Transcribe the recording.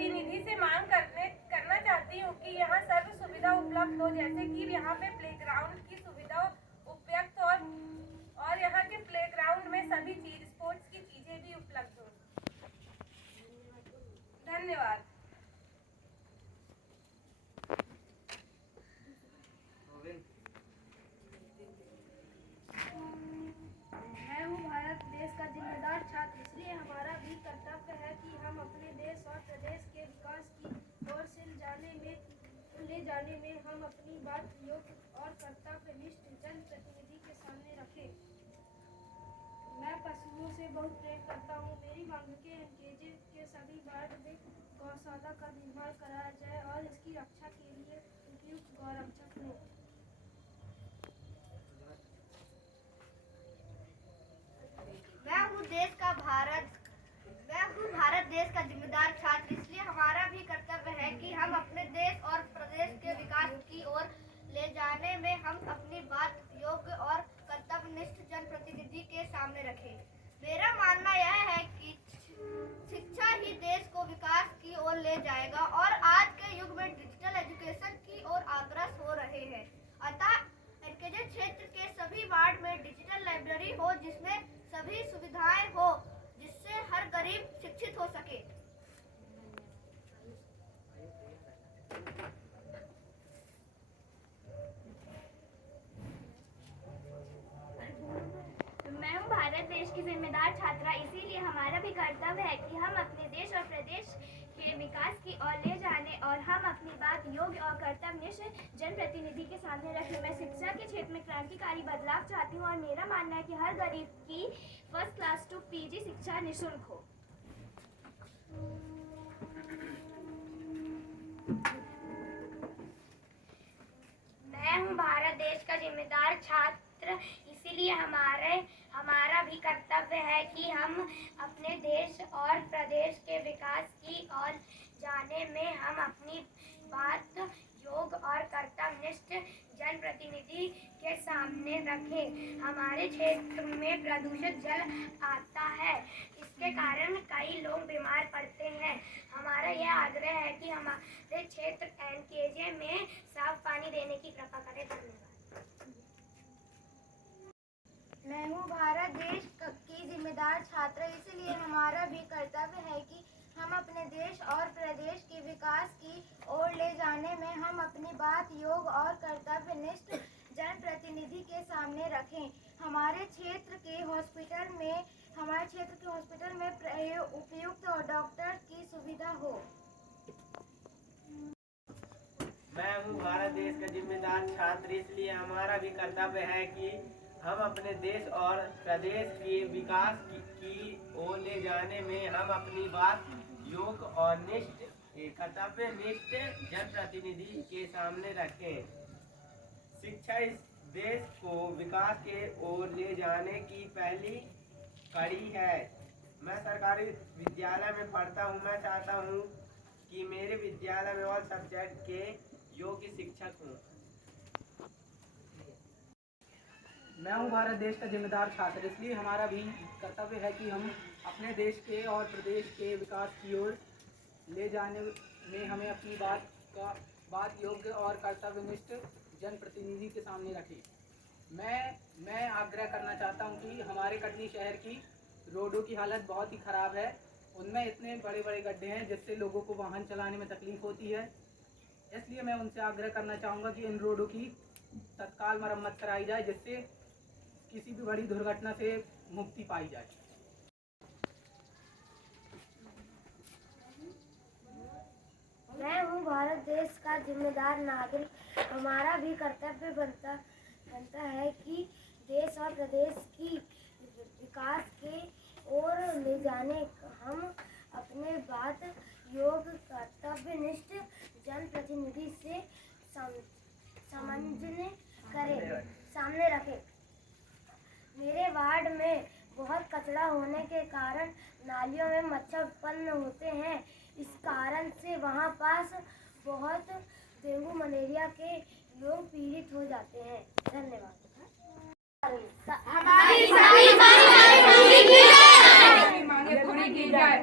जनप्रतिनिधि से मांग करना चाहती हूँ कि यहाँ सर्व सुविधा उपलब्ध हो, जैसे कि यहाँ पे प्लेग्राउंड की सुविधा उपयुक्त और यहाँ के प्लेग्राउंड में सभी चीज स्पोर्ट्स की चीजें भी उपलब्ध हो। धन्यवाद। मैं हूँ भारत देश का जिम्मेदार छात्र, इसलिए हमारा भी कर्तव्य है कि हम अपने देश और प्रदेश के विकास की ओर से ले जाने में हम अपनी बात योग्य और कर्तव्यनिष्ठ जनप्रतिनिधि के सामने रखें। मैं पशुओं से बहुत प्रेम करता हूँ। मेरी मांग के एनकेजे के सभी वार्ड में गौशाला का निर्माण कराया जाए और इसकी रक्षा के लिए उपयुक्त गौरक्षक हो। मैं हूँ भारत देश का जिम्मेदार छात्र, इसलिए हमारा भी कर्तव्य है कि हम अपने देश और प्रदेश के विकास की ओर ले जाने में हम अपनी बात योग्य और कर्तव्यनिष्ठ जनप्रतिनिधि के सामने रखें। मेरा मानना यह है कि शिक्षा ही देश को विकास की ओर ले जाएगा और आज के युग में डिजिटल एजुकेशन की ओर अग्रसर हो रहे हैं। अतः एनकेजे क्षेत्र के सभी वार्ड में डिजिटल लाइब्रेरी हो, जिसमें सभी सुविधाएं हो, जिससे हर गरीब शिक्षित हो सके। मैं हूँ भारत देश की जिम्मेदार छात्रा, इसीलिए हमारा भी कर्तव्य है कि हम अपने देश और प्रदेश के विकास की ओर ले जाने और हम अपनी बात योग्य और कर्तव्यनिष्ठ जनप्रतिनिधि के सामने रखें। मैं शिक्षा के क्षेत्र में क्रांतिकारी बदलाव चाहती हूँ और मेरा मानना है कि हर गरीब की फर्स्ट क्लास टू पीजी शिक्षा निःशुल्क हो। मैं हूँ भारत देश का जिम्मेदार छात्र, इसीलिए हमारा भी कर्तव्य है कि हम अपने देश और प्रदेश के विकास की ओर जाने में हम अपनी बात योग्य और कर्तव्यनिष्ठ जनप्रतिनिधि के सामने रखें। हमारे क्षेत्र में प्रदूषित जल आता है, इसके कारण कई लोग बीमार पड़ते हैं। हमारा यह आग्रह है कि हमारे क्षेत्र एनकेजे में साफ पानी देने की कृपा करें। धन्यवाद। मैं हूँ भारत देश की जिम्मेदार छात्र, इसलिए हमारा भी कर्तव्य है कि हम अपने देश और प्रदेश के विकास की ओर ले जाने में हम अपनी बात योग्य और कर्तव्यनिष्ठ जनप्रतिनिधि के सामने रखें। हमारे क्षेत्र के हॉस्पिटल में उपयुक्त डॉक्टर की सुविधा हो। मैं हूँ भारत देश का जिम्मेदार छात्र, इसलिए हमारा भी कर्तव्य है कि हम अपने देश और प्रदेश के विकास की ओर ले जाने में हम अपनी बात योग्य और कर्तव्यनिष्ठ जनप्रतिनिधि के सामने रखें। शिक्षा इस देश को विकास के ओर ले जाने की पहली कड़ी है। मैं सरकारी विद्यालय में पढ़ता हूँ। मैं चाहता हूँ कि मेरे विद्यालय में ऑल सब्जेक्ट के योग्य शिक्षक हों। मैं हूँ भारत देश का जिम्मेदार छात्र, इसलिए हमारा भी कर्तव्य है कि हम अपने देश के और प्रदेश के विकास की ओर ले जाने में हमें अपनी बात योग्य और कर्तव्यनिष्ठ जनप्रतिनिधि के सामने रखें। मैं आग्रह करना चाहता हूँ कि हमारे कटनी शहर की रोडों की हालत बहुत ही ख़राब है। उनमें इतने बड़े बड़े गड्ढे हैं जिससे लोगों को वाहन चलाने में तकलीफ होती है। इसलिए मैं उनसे आग्रह करना चाहूँगा कि इन रोडों की तत्काल मरम्मत कराई जाए, जिससे किसी भी बड़ी दुर्घटना से मुक्ति पाई जाए। मैं हूँ भारत देश का जिम्मेदार नागरिक, हमारा भी कर्तव्य बनता है कि देश और प्रदेश की विकास के ओर ले जाने हम अपने बात योग्य कर्तव्यनिष्ठ जनप्रतिनिधि से सामने रखें। मेरे वार्ड में बहुत कचरा होने के कारण नालियों में मच्छर उत्पन्न होते हैं। इस कारण से वहाँ पास बहुत डेंगू मलेरिया के लोग पीड़ित हो जाते हैं। धन्यवाद। हमारी सभी मांगें पूरी की जाए।